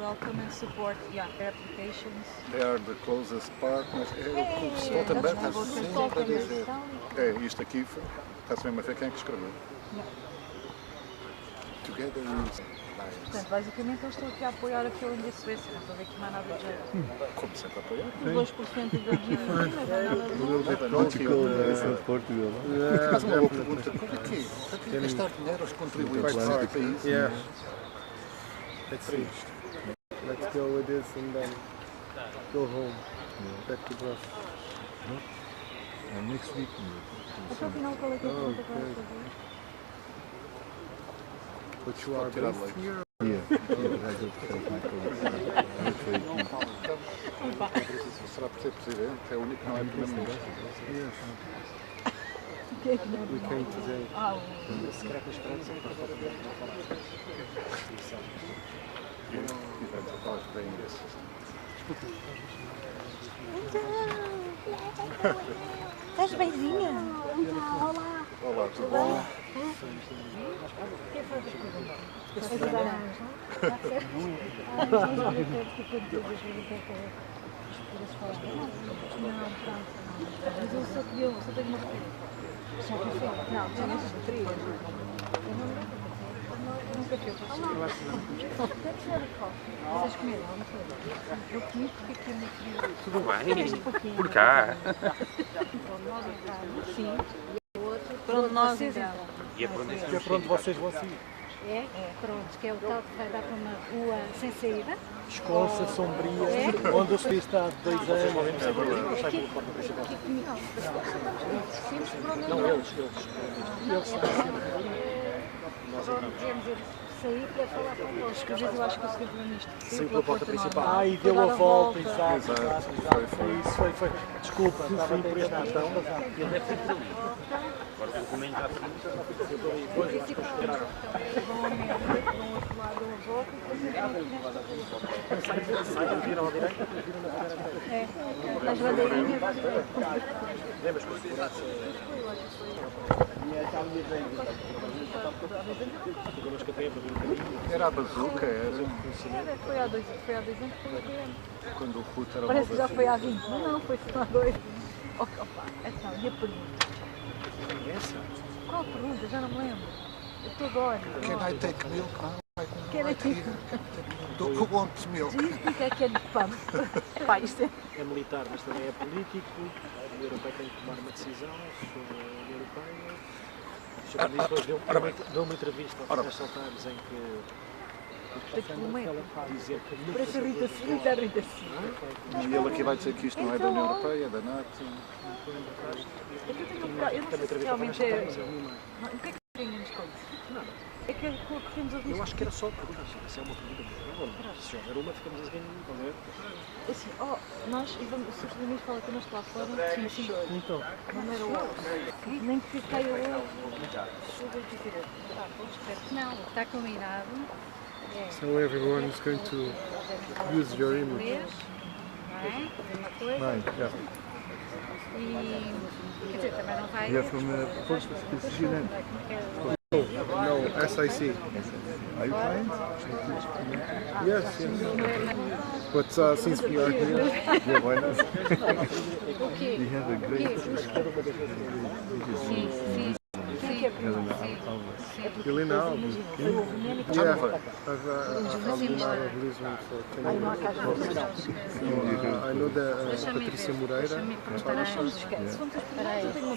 Welcome and support, their applications. They are the closest partners. O Stoltenberg está sempre a dizer. Isto aqui está-se mesmo a ver quem é que escreveu. Together is... Portanto, basicamente eles estão aqui a apoiar aquilo da Suécia, não estou a ver aqui mais nada de jeito. Como sempre a apoiar. Os 2% da GDP, não é nada de jeito. Portugal. Mas uma boa pergunta, para quê gastar dinheiro aos contribuintes deste país? Let's see. Let's go with this and then go home. Back to Brussels. Next week. Até o final, qual é que é a pergunta que vais fazer? But you are based here? Yeah, I go to help my colleagues. Será por ser presidente? É o único que não é primeiro-ministro. Yes. O que é que não é? We came today. O secretário de prensa para falar. Estás benzinha? Olá. Olá, tudo bom? Quem faz as perguntas? Vais ajudar a Está certo? Não, pronto. Mas eu só tenho uma referência. Já que foi? Não, já não se três. Nunca fez. Vocês comeram alguma coisa? Eu comi porque aqui é muito frio. Tudo bem? Por cá? Sim. Pronto, nós entramos. E é por onde Que é para onde vocês vão seguir? É, pronto, que é o tal que vai dar para uma rua sem saída. Esconsa, sombria, onde o senhor está há 2 anos. É verdade. Não, eles. Devemos sair para falar convosco. Às vezes eu acho que eu escrevi nisto. Saiu pela porta principal. E deu a volta, exato. Foi. Foi. Desculpa, estava a emprestar. Ele deve ter por ali. Agora o comendo já depois eu acho que eles esperaram. Vão ao meio, vão ao outro lado, dão a volta e depois Saem, viram à direita, viram na direita. é, nas bandeirinhas. Lembras que o segurança... Era a bazuca, era. Foi há 2 anos que foi PM. Quando o Ruto era Parece que já uma foi há 20, mas não, foi só há 2. Opa, então, e a pergunta? Qual a pergunta? Já não me lembro. Eu estou agora. Can I take milk? Can I take Who wants milk? Diz-me o que é de pão. Pá, isto é... É militar, mas também é político. A União Europeia tem que tomar uma decisão sobre a União Europeia. O depois deu uma entrevista ao Financial Times em que dizer que Parece Rita-se. E ele aqui vai dizer que isto não é da União Europeia, é da NATO. É que eu tenho um bocado... Eu não sei se realmente é... O que é que tínhamos coisas? É que corremos a eu acho que era só pergunta, se é uma pergunta. Se houver uma, ficamos a ganhar. Assim, nós, se o primeiro fala connosco lá fora, sim. Então, Não era o ovo. Nem que caia o ovo. Não, está combinado. so everyone is going to use your image. Não é? Uma coisa. Mine, yeah. E, quer dizer, também não vai... Yeah, from first student. No, SIC. Are you fine? Yes. But since we are here, Yeah, why not? O quê? We have a great Sim. Helena Alves. Yeah, I've been a Lisbon for 10 years. I know that Patrícia Moreira. Deixa-me perguntar a eles. Se vamos esperar, eu tenho uma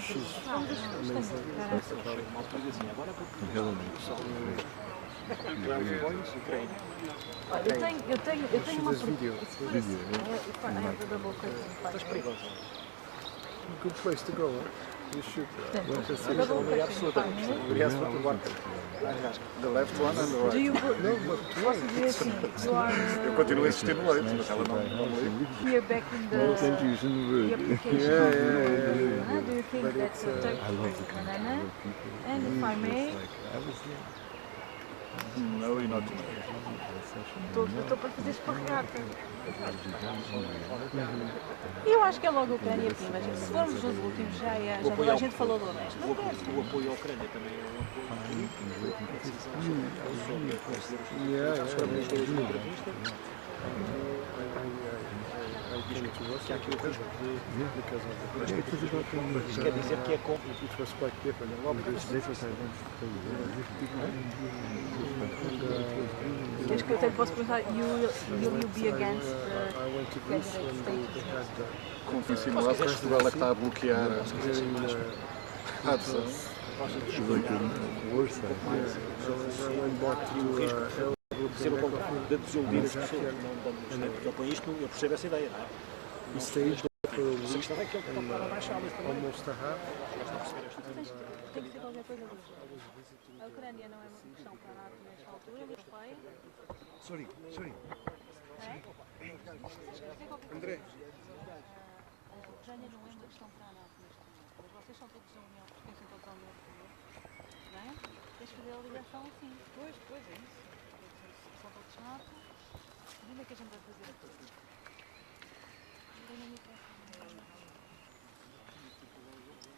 Eu tenho uma pergunta. Estás perigoso. Good place to go. You should. The left one and the right. Posso dizer assim, you are Eu continuo a insistir no leite, mas ela não liga. here back in the confusion word. application. Yeah. Do you think that's a Turkish banana? And if I may, No, you're not. estou para fazer esparregata. E eu acho que é logo a Ucrânia, mas se formos nos últimos, já a gente falou do resto. O apoio à Ucrânia também é um apoio político. Que há aqui o risco de... Isto quer dizer que é com... Acho que eu até posso perguntar, you'll be against the candidate status? Convenci-me lá que Portugal é que está a bloquear a adesão. Ser o contrário, de desiludir as pessoas, não, porque ele põe isto, eu percebo essa ideia, não é? Se a questão é que ele está para baixar, mas também tem que ser qualquer coisa disso. A Ucrânia não é uma questão para nada nesta altura, mas foi. Sorry. André. A Ucrânia não é uma questão para nada neste momento, mas vocês são todos da União, pertencem todos à União Europeia, não é? Tens de fazer a ligação assim. Pois é isso. São todos NATO. Onde é que a gente vai fazer a coisa?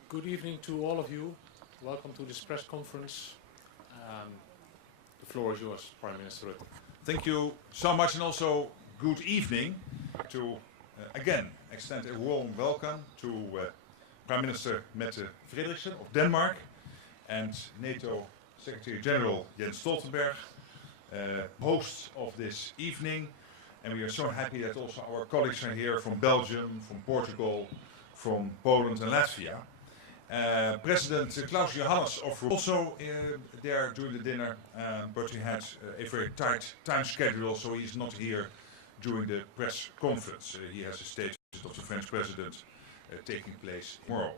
Good evening to all of you. Welcome to this press conference. The floor is yours, Prime Minister Rutte. Thank you so much, and also good evening to again extend a warm welcome to Prime Minister Mette Frederiksen of Denmark and NATO Secretary General Jens Stoltenberg, host of this evening. And we are so happy that also our colleagues are here from Belgium, from Portugal, from Poland and Latvia. President Klaus Johannes of also there during the dinner, but he had a very tight time schedule, so he's not here during the press conference. He has a state visit of the French president taking place tomorrow.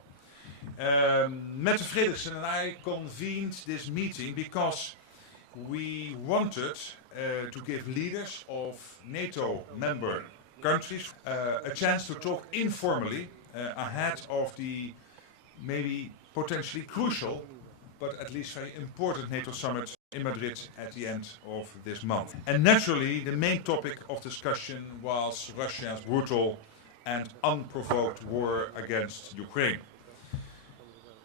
Mette Frederiksen and I convened this meeting because we wanted to give leaders of NATO member countries a chance to talk informally ahead of the maybe potentially crucial, but at least very important NATO summit in Madrid at the end of this month. And naturally, the main topic of discussion was Russia's brutal and unprovoked war against Ukraine.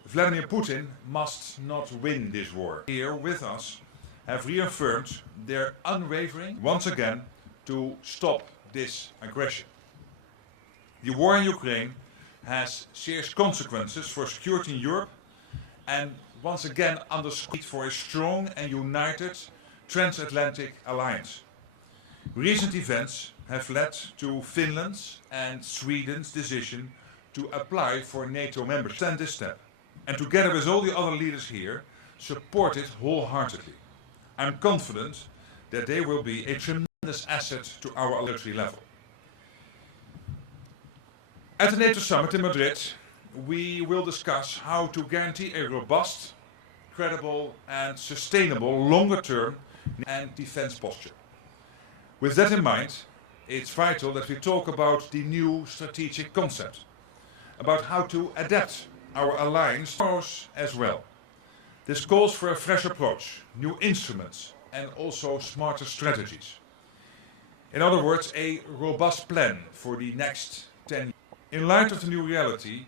Vladimir Putin must not win this war. Here with us have reaffirmed their unwavering, once again, to stop this aggression. The war in Ukraine has serious consequences for security in Europe and once again underscored for a strong and united transatlantic alliance. Recent events have led to Finland's and Sweden's decision to apply for NATO membership. Stand this step, and together with all the other leaders here, support it wholeheartedly. I'm confident that they will be a tremendous asset to our military level. At the NATO summit in Madrid, we will discuss how to guarantee a robust, credible and sustainable longer-term and defense posture. With that in mind, it's vital that we talk about the new strategic concept, about how to adapt our alliance as well. This calls for a fresh approach, new instruments and also smarter strategies. In other words, a robust plan for the next 10 years. In light of the new reality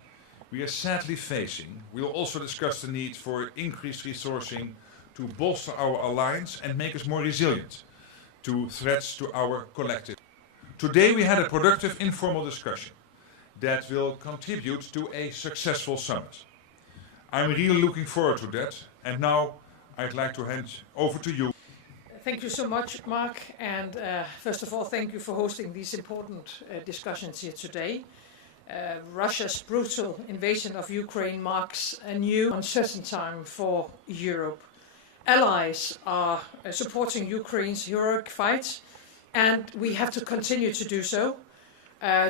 we are sadly facing, we will also discuss the need for increased resourcing to bolster our alliance and make us more resilient to threats to our collective. Today we had a productive informal discussion that will contribute to a successful summit. I'm really looking forward to that, and now I'd like to hand over to you. Thank you so much, Mark, and first of all, thank you for hosting these important discussions here today. Russia's brutal invasion of Ukraine marks a new uncertain time for Europe. Allies are supporting Ukraine's heroic fight, and we have to continue to do so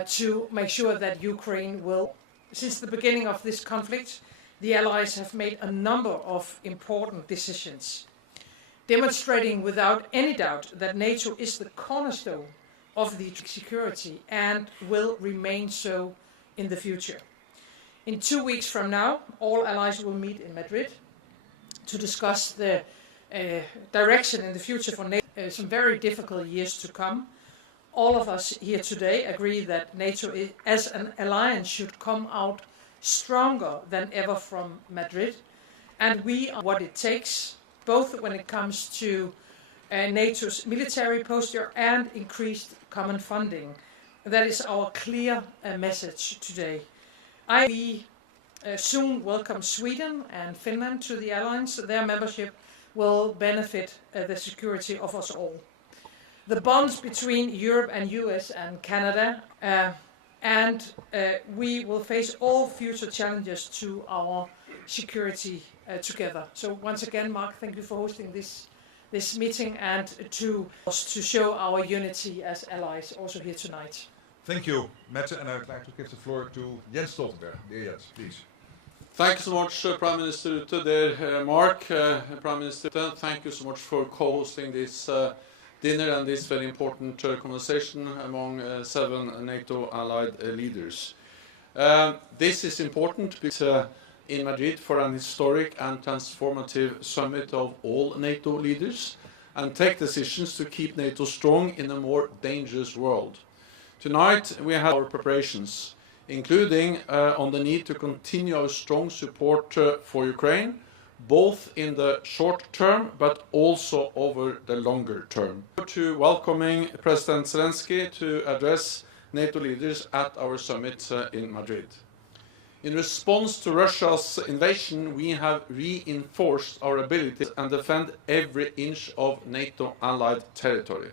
to make sure that Ukraine will. Since the beginning of this conflict, the Allies have made a number of important decisions, demonstrating without any doubt that NATO is the cornerstone of the security and will remain so in the future. In 2 weeks from now, all allies will meet in Madrid to discuss the direction in the future for NATO. Some very difficult years to come, all of us here today agree that NATO as an alliance should come out stronger than ever from Madrid, and we are what it takes, both when it comes to NATO's military posture and increased common funding. That is our clear message today. We soon welcome Sweden and Finland to the alliance. Their membership will benefit the security of us all. The bonds between Europe and US and Canada, and we will face all future challenges to our security together. So once again, Mark, thank you for hosting this meeting and to show our unity as allies also here tonight. Thank you, Mette, and I'd like to give the floor to Jens Stoltenberg. Dear Jens, please. Thank you so much, Prime Minister Rutte. Dear Mark, Prime Minister Rutte, thank you so much for co-hosting this dinner and this very important conversation among 7 NATO allied leaders. This is important because in Madrid for an historic and transformative summit of all NATO leaders and take decisions to keep NATO strong in a more dangerous world. Tonight we have our preparations, including on the need to continue our strong support for Ukraine, both in the short term but also over the longer term. To welcoming President Zelensky to address NATO leaders at our summit in Madrid. In response to Russia's invasion, we have reinforced our ability and defend every inch of NATO allied territory.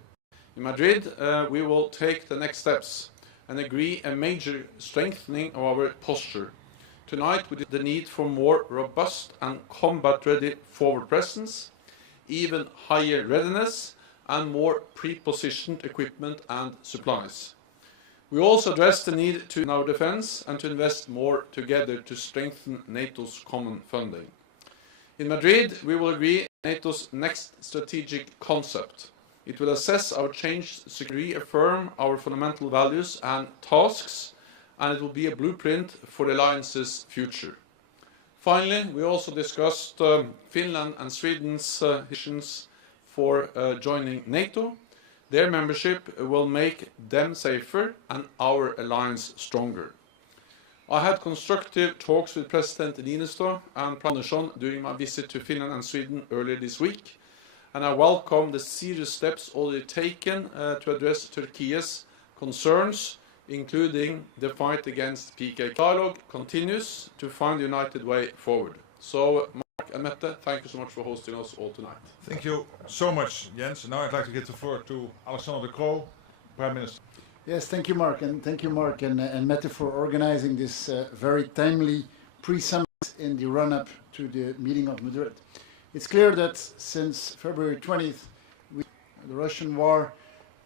In Madrid, we will take the next steps and agree a major strengthening of our posture. Tonight, with the need for more robust and combat-ready forward presence, even higher readiness, and more pre-positioned equipment and supplies. We also address the need to our defence and to invest more together to strengthen NATO's common funding. In Madrid, we will agree on NATO's next strategic concept. It will assess our changed security, reaffirm our fundamental values and tasks, and it will be a blueprint for the alliance's future. Finally, we also discussed Finland and Sweden's decisions for joining NATO. Their membership will make them safer and our alliance stronger. I had constructive talks with President Niinistö and Prime Minister during my visit to Finland and Sweden earlier this week, and I welcome the serious steps already taken to address Turkey's concerns, including the fight against PKK. Dialogue continues to find a united way forward. So, Mark and Mette, thank you so much for hosting us all tonight. Thank you so much, Jens. Now I'd like to give the floor to Alexander De Croo, Prime Minister. Yes, thank you, Mark, and Mette for organizing this very timely pre-summit in the run-up to the meeting of Madrid. It's clear that since February 20th, the Russian war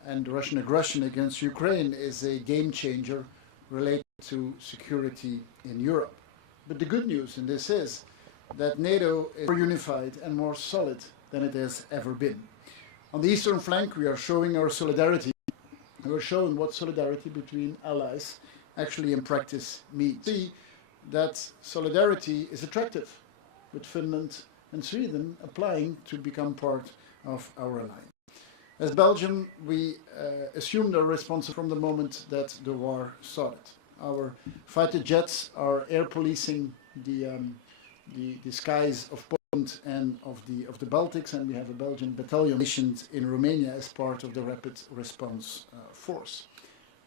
and the Russian aggression against Ukraine is a game changer related to security in Europe. But the good news in this is that NATO is more unified and more solid than it has ever been. On the eastern flank, we are showing our solidarity. We're showing what solidarity between allies actually in practice means. See that solidarity is attractive, with Finland and Sweden applying to become part of our alliance. As Belgium, we assumed our responsibility from the moment that the war started. Our fighter jets are air policing the skies of Poland and of the Baltics, and we have a Belgian battalion stationed in Romania as part of the rapid response force.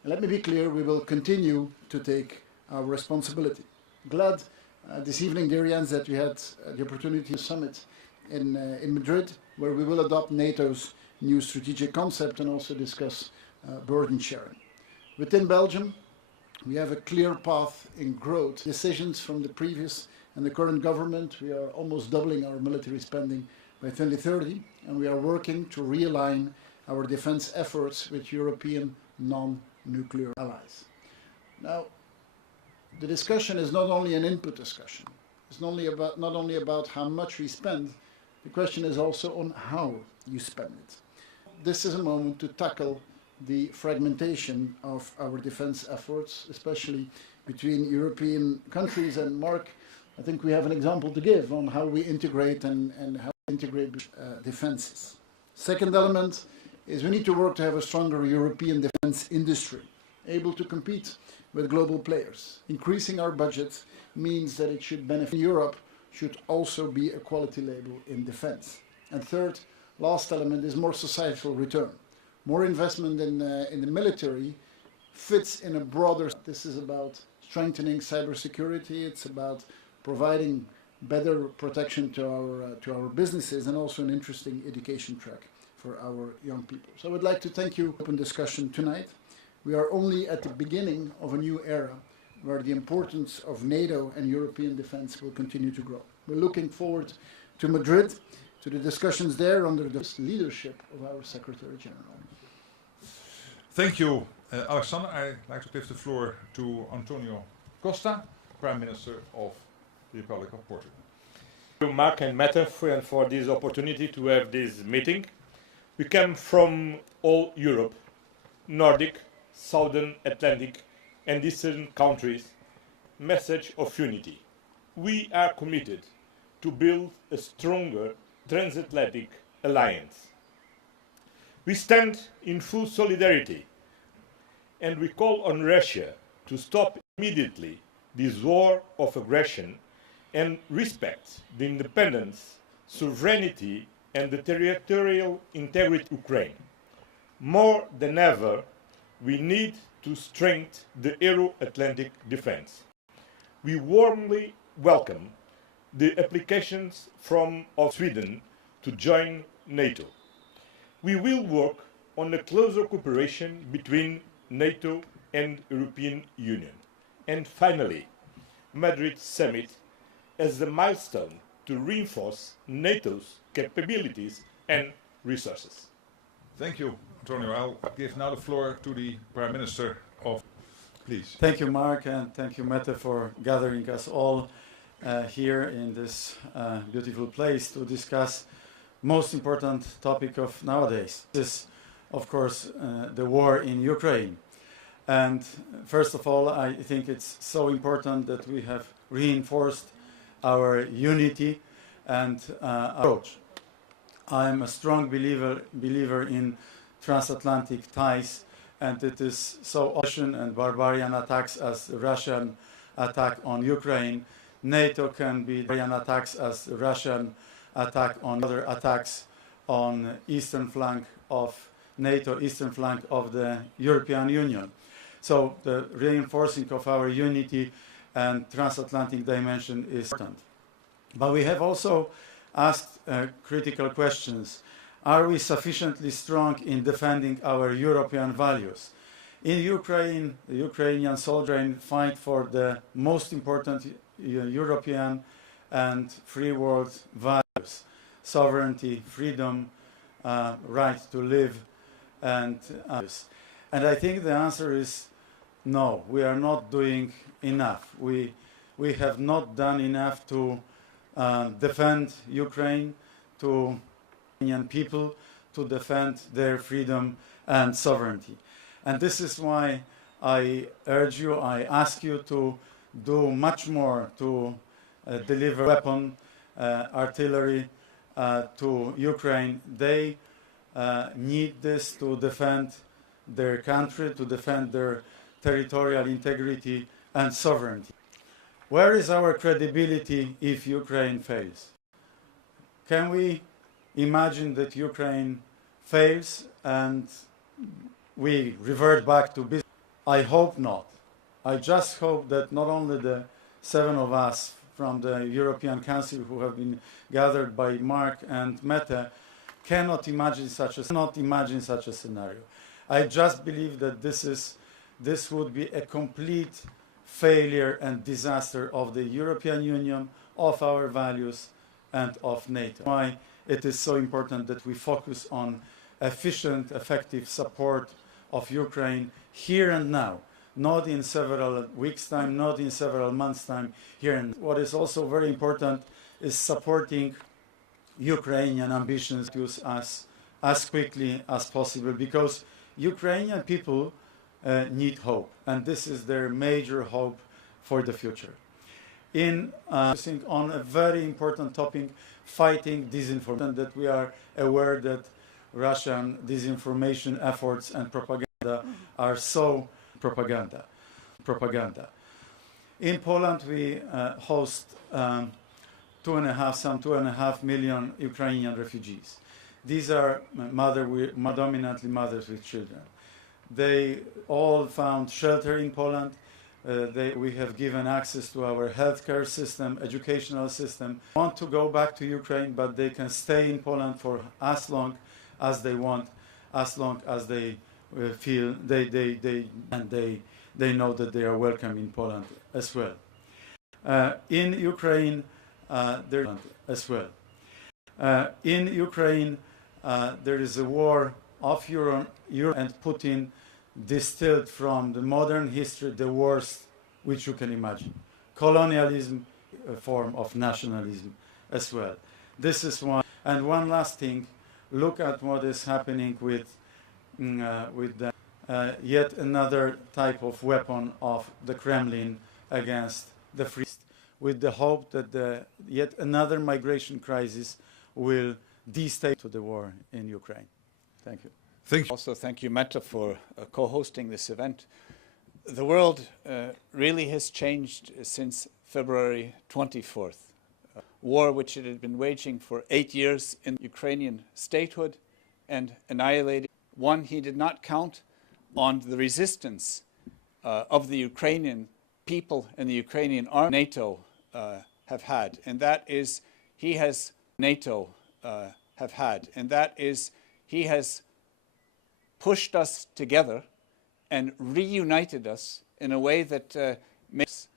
And let me be clear, we will continue to take our responsibility. Glad this evening, dear Jens, that we had the opportunity to summit in Madrid, where we will adopt NATO's new strategic concept and also discuss burden sharing. Within Belgium, we have a clear path in growth. Decisions from the previous and the current government, we are almost doubling our military spending by 2030, and we are working to realign our defense efforts with European non-nuclear allies. Now, the discussion is not only an input discussion. It's not only about how much we spend. The question is also on how you spend it. This is a moment to tackle the fragmentation of our defense efforts, especially between European countries. And Mark, I think we have an example to give on how we integrate and how we integrate defenses. Second element is we need to work to have a stronger European defense industry, able to compete with global players. Increasing our budget means that it should benefit Europe, should also be a quality label in defense. And third, last element is more societal return. More investment in the military fits in a broader. This is about strengthening cybersecurity. It's about providing better protection to our businesses and also an interesting education track for our young people. So I would like to thank you for open discussion tonight. We are only at the beginning of a new era where the importance of NATO and European defense will continue to grow. We're looking forward to Madrid, to the discussions there under the leadership of our Secretary General. Thank you, Alexander. I'd like to give the floor to Antonio Costa, Prime Minister of the Republic of Portugal. Thank you, Mark and Mette, for this opportunity to have this meeting. We come from all Europe, Nordic, Southern Atlantic and Eastern countries. Message of unity. We are committed to build a stronger transatlantic alliance. We stand in full solidarity and we call on Russia to stop immediately this war of aggression and respect the independence, sovereignty and the territorial integrity of Ukraine. More than ever, we need to strengthen the Euro-Atlantic defense. We warmly welcome the applications of Sweden to join NATO. We will work on a closer cooperation between NATO and European Union. And finally, Madrid Summit as the milestone to reinforce NATO's capabilities and resources. Thank you, Antonio. I'll give now the floor to the Prime Minister of, please. Thank you, Mark, and thank you, Mette, for gathering us all here in this beautiful place to discuss most important topic of nowadays. This is, of course, the war in Ukraine. And first of all, I think it's so important that we have reinforced our unity and approach. I'm a strong believer in transatlantic ties, and it is so often and barbarian attacks as the Russian attack on Ukraine. NATO can be barbarian attacks as the Russian attack on other attacks on eastern flank of NATO, eastern flank of the European Union. So the reinforcing of our unity and transatlantic dimension is important. But we have also asked critical questions. Are we sufficiently strong in defending our European values? In Ukraine, the Ukrainian soldiers fight for the most important European and free world values: sovereignty, freedom, right to live, and others. And I think the answer is no, we are not doing enough. We have not done enough to defend Ukraine, to Ukrainian people, to defend their freedom and sovereignty. And this is why I urge you, I ask you to do much more to deliver weapon, artillery to Ukraine. They need this to defend their country, to defend their territorial integrity and sovereignty. Where is our credibility if Ukraine fails? Can we imagine that Ukraine fails and we revert back to business? I hope not. I just hope that not only the 7 of us from the European Council who have been gathered by Mark and Mette cannot imagine such a scenario. I just believe that this would be a complete failure and disaster of the European Union, of our values, and of NATO. Why it is so important that we focus on efficient, effective support of Ukraine here and now, not in several weeks' time, not in several months' time, here and now. What is also very important is supporting Ukrainian ambitions as quickly as possible, because Ukrainian people need hope, and this is their major hope for the future. In focusing on a very important topic, fighting disinformation, that we are aware that Russian disinformation efforts and propaganda are so propaganda. In Poland, we host some 2.5 million Ukrainian refugees. These are predominantly mothers with children. They all found shelter in Poland. We have given access to our healthcare system, educational system. They want to go back to Ukraine, but they can stay in Poland for as long as they want, as long as they feel they know that they are welcome in Poland as well. In Ukraine, there is a war of Europe, and Putin distilled from the modern history the worst which you can imagine. Colonialism, a form of nationalism as well. This is one. And one last thing, look at what is happening with yet another type of weapon of the Kremlin against the Free East, with the hope that yet another migration crisis will destabilize the war in Ukraine. Thank you. Thank you. Also, thank you, Mette, for co-hosting this event. The world really has changed since February 24th. A war which it had been waging for 8 years in Ukrainian statehood and annihilated. One, he did not count on the resistance of the Ukrainian people and the Ukrainian army NATO have had, and that is he has pushed us together and reunited us in a way that makes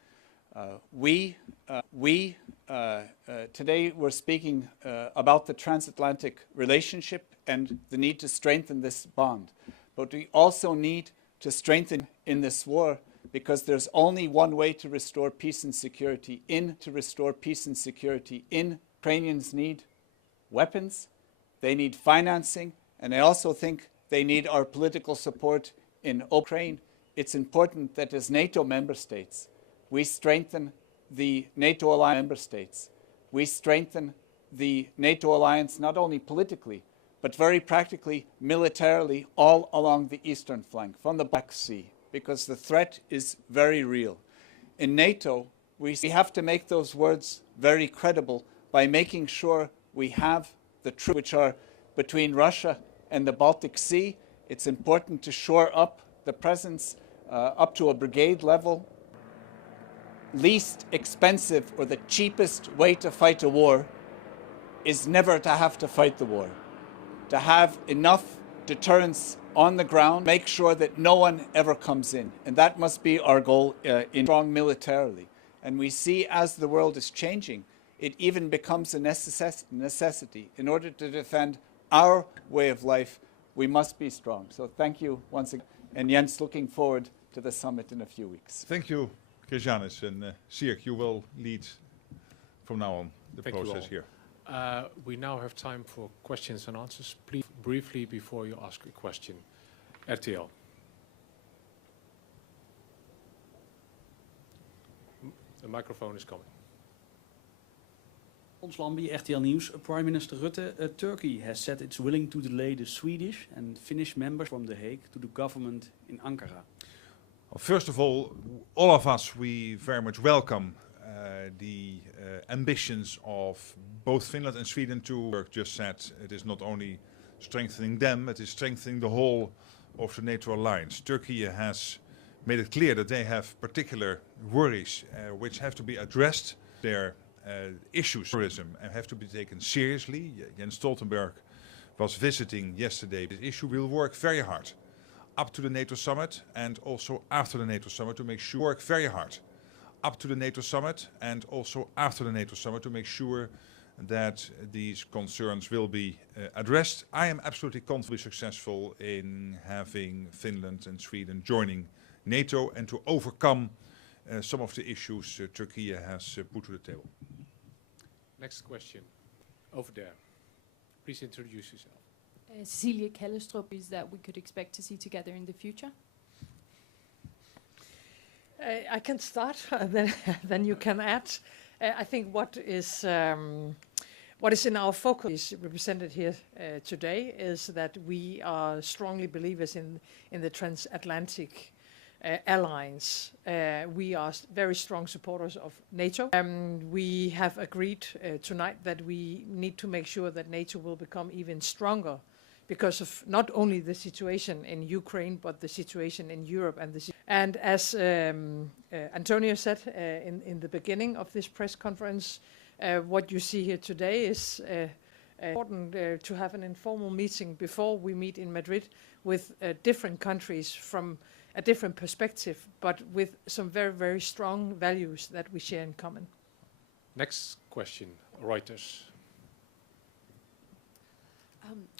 today we're speaking about the transatlantic relationship and the need to strengthen this bond. But we also need to strengthen in this war, because there's only one way to restore peace and security. Ukrainians need weapons, they need financing, and I also think they need our political support in Ukraine. It's important that as NATO member states, we strengthen the NATO alliance member states. We strengthen the NATO alliance not only politically, but very practically, militarily, all along the eastern flank, from the Black Sea, because the threat is very real. In NATO, we have to make those words very credible by making sure we have the troops which are between Russia and the Baltic Sea. It's important to shore up the presence up to a brigade level. Least expensive or the cheapest way to fight a war is never to have to fight the war. To have enough deterrence on the ground, make sure that no one ever comes in. And that must be our goal in strong militarily. And we see as the world is changing, it even becomes a necessity. In order to defend our way of life, we must be strong. So thank you once again. And Jens, looking forward to the summit in a few weeks. Thank you, Kirjanis. And Sierk, you will lead from now on the process here. We now have time for questions and answers. Please, briefly before you ask a question. RTL. The microphone is coming. Ons Lambie, RTL News. Prime Minister Rutte, Turkey has said it's willing to delay the Swedish and Finnish members from The Hague to the government in Ankara. Well, first of all of us, we very much welcome the ambitions of both Finland and Sweden to work. Just said, it is not only strengthening them, it is strengthening the whole of the NATO alliance. Turkey has made it clear that they have particular worries which have to be addressed. Their issues, terrorism, and have to be taken seriously. Jens Stoltenberg was visiting yesterday. This issue will work very hard up to the NATO summit and also after the NATO summit to make sure that these concerns will be addressed. I am absolutely confident successful in having Finland and Sweden joining NATO and to overcome some of the issues Turkey has put to the table. Next question, over there. Please introduce yourself. Cecilia Kellestrup, is that we could expect to see together in the future? I can start, then you can add. I think what What is in our focus, represented here today, is that we are strongly believers in the transatlantic alliance. We are very strong supporters of NATO. We have agreed tonight that we need to make sure that NATO will become even stronger because of not only the situation in Ukraine, but the situation in Europe. And as Antonio said in the beginning of this press conference, what you see here today is important to have an informal meeting before we meet in Madrid with different countries from a different perspective, but with some very, very strong values that we share in common. Next question, Reuters.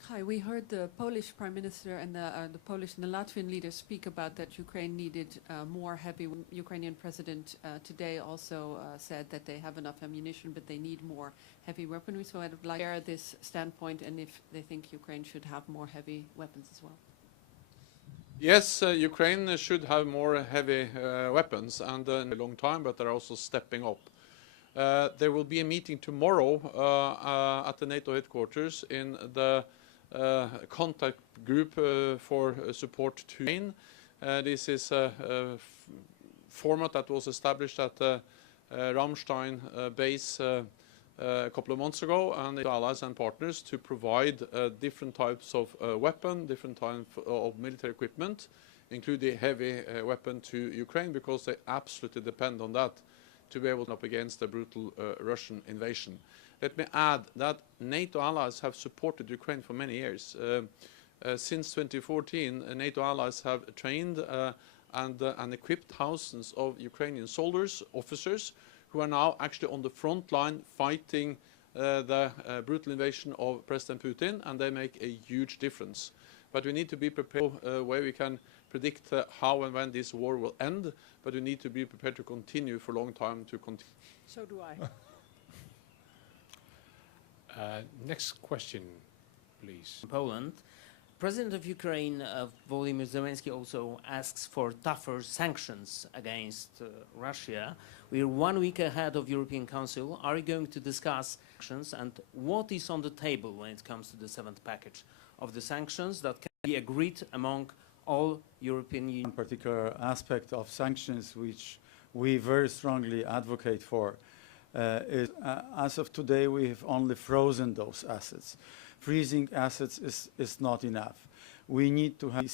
Hi, we heard the Polish Prime Minister and the Polish and the Latvian leaders speak about that Ukraine needed more heavy. Ukrainian President today also said that they have enough ammunition, but they need more heavy weaponry. So I'd like to share this standpoint and if they think Ukraine should have more heavy weapons as well. Yes, Ukraine should have more heavy weapons, and in a long time, but they're also stepping up. There will be a meeting tomorrow at the NATO headquarters in the contact group for support to Ukraine. This is a format that was established at the Ramstein base a couple of months ago, and the allies and partners to provide different types of weapon, different types of military equipment, including heavy weapon to Ukraine, because they absolutely depend on that to be able to up against the brutal Russian invasion. Let me add that NATO allies have supported Ukraine for many years. Since 2014, NATO allies have trained and equipped thousands of Ukrainian soldiers, officers, who are now actually on the front line fighting the brutal invasion of President Putin, and they make a huge difference. But we need to be prepared where we can predict how and when this war will end, but we need to be prepared to continue for a long time to continue. So do I. Next question, please. Poland. President of Ukraine, Volodymyr Zelensky, also asks for tougher sanctions against Russia. We are 1 week ahead of European Council. Are you going to discuss sanctions, and what is on the table when it comes to the 7th package of the sanctions that can be agreed among all European Union? One particular aspect of sanctions which we very strongly advocate for is, as of today, we have only frozen those assets. Freezing assets is not enough. We need to have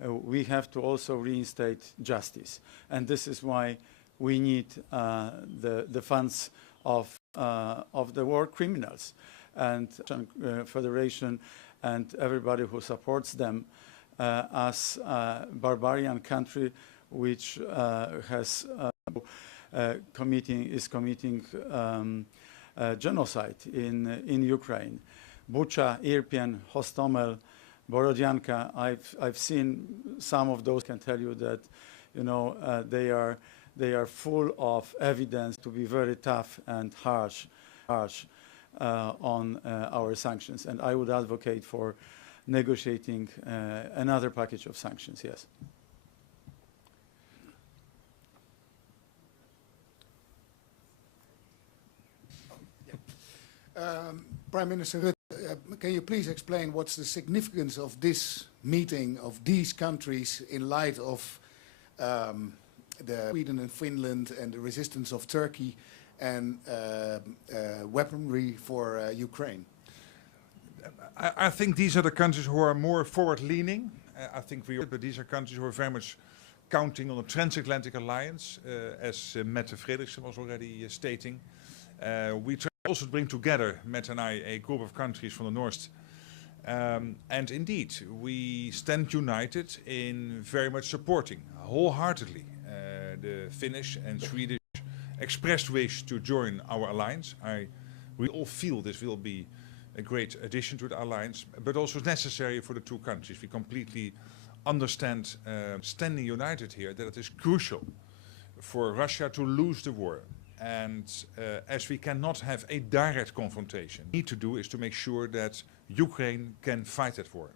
we have to also reinstate justice, and this is why we need the funds of the war criminals and Federation and everybody who supports them as a barbarian country which is committing genocide in Ukraine. Bucha, Irpin, Hostomel, Borodyanka. I've seen some of those. Can tell you that, you know, they are full of evidence to be very tough and harsh on our sanctions. And I would advocate for negotiating another package of sanctions. Yes. Prime Minister Rutte, can you please explain what's the significance of this meeting of these countries in light of the Sweden and Finland and the resistance of Turkey and weaponry for Ukraine? I think these are the countries who are more forward-leaning. I think but these are countries who are very much counting on a transatlantic alliance, as Mette Frederiksen was already stating. We try also to bring together, Mette and I, a group of countries from the north. And indeed, we stand united in very much supporting wholeheartedly the Finnish and Swedish expressed wish to join our alliance. We all feel this will be a great addition to the alliance, but also necessary for the two countries. We completely understand, standing united here, that it is crucial for Russia to lose the war. And as we cannot have a direct confrontation, what we need to do is to make sure that Ukraine can fight that war,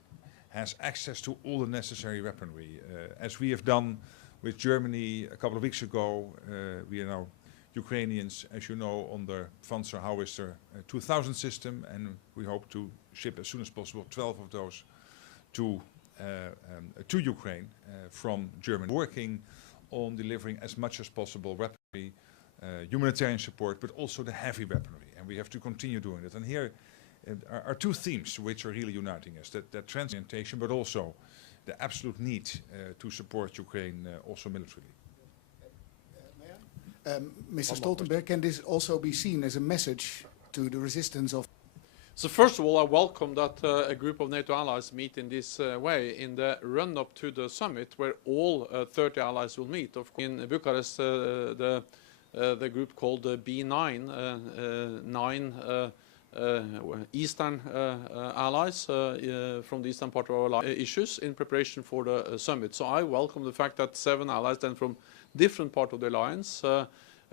has access to all the necessary weaponry. As we have done with Germany a couple of weeks ago, we are now Ukrainians, as you know, on the Panzer Howitzer 2000 system, and we hope to ship as soon as possible 12 of those to Ukraine from Germany. Working on delivering as much as possible weaponry, humanitarian support, but also the heavy weaponry, and we have to continue doing that. And here are two themes which are really uniting us: that transorientation, but also the absolute need to support Ukraine also militarily. Mr. Stoltenberg, can this also be seen as a message to the resistance of... So first of all, I welcome that a group of NATO allies meet in this way in the run-up to the summit, where all 30 allies will meet. Of course, in Bucharest, the group called B9, 9 Eastern allies from the eastern part of our issues in preparation for the summit. So I welcome the fact that 7 allies then from different parts of the alliance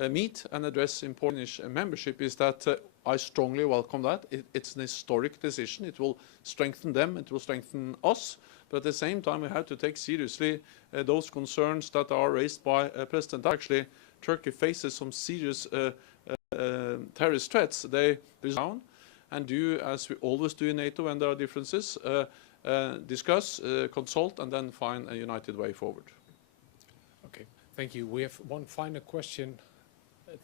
meet and address important membership. Is that I strongly welcome that. It's an historic decision. It will strengthen them, it will strengthen us, but at the same time we have to take seriously those concerns that are raised by President. Actually, Turkey faces some serious terrorist threats. They down and do, as we always do in NATO when there are differences, discuss, consult, and then find a united way forward. Okay, thank you. We have one final question.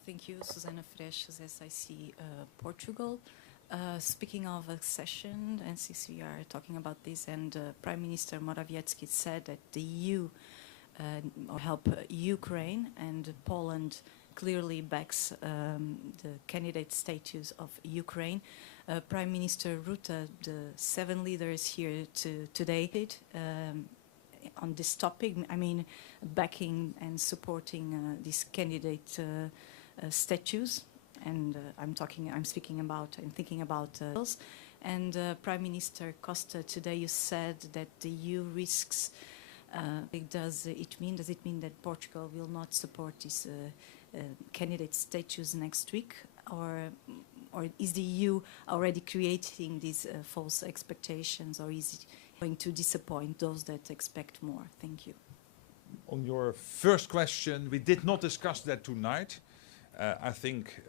Thank you, Susana Freixas, SIC Portugal. Speaking of accession, and since we are talking about this, and Prime Minister Morawiecki said that the EU help Ukraine, and Poland clearly backs the candidate status of Ukraine. Prime Minister Rutte, the 7 leaders here today, on this topic, I mean, backing and supporting these candidate statues, and I'm speaking about and thinking about and Prime Minister Costa, today you said that the EU risks. Does it mean that Portugal will not support these candidate statues next week, or is the EU already creating these false expectations, or is it going to disappoint those that expect more? Thank you. On your first question, we did not discuss that tonight. I think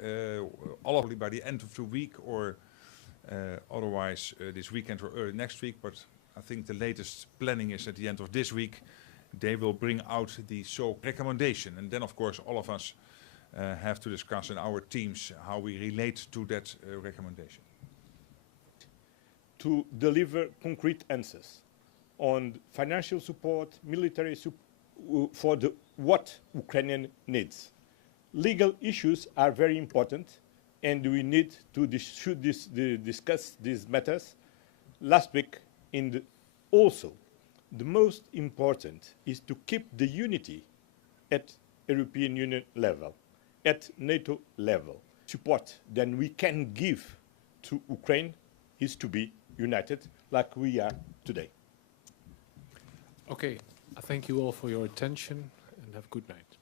probably by the end of the week, or otherwise this weekend or early next week, but I think the latest planning is at the end of this week, they will bring out the recommendation. And then, of course, all of us have to discuss in our teams how we relate to that recommendation. To deliver concrete answers on financial support, military support for what Ukrainian needs. Legal issues are very important, and we need to discuss these matters. Last week, also, the most important is to keep the unity at European Union level, at NATO level. Support that we can give to Ukraine is to be united like we are today. Okay, I thank you all for your attention, and have a good night.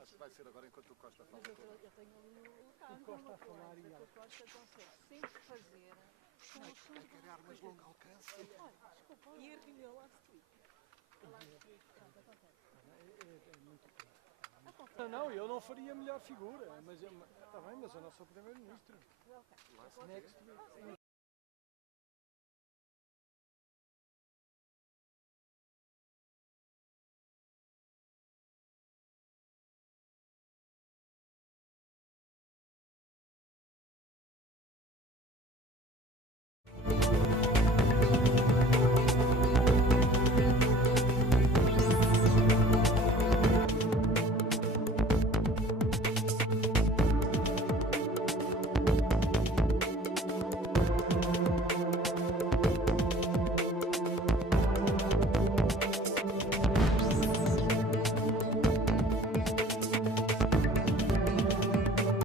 Acho que vai ser agora enquanto o Costa fala. Mas eu tenho ali o Costa a falar e o Costa consegue sempre fazer com o assunto de armas de longo alcance. Olha, desculpa, e a reunião last week. Pronto, acontece. Não, eu não faria melhor figura, mas está bem, mas eu não sou primeiro-ministro. Next week.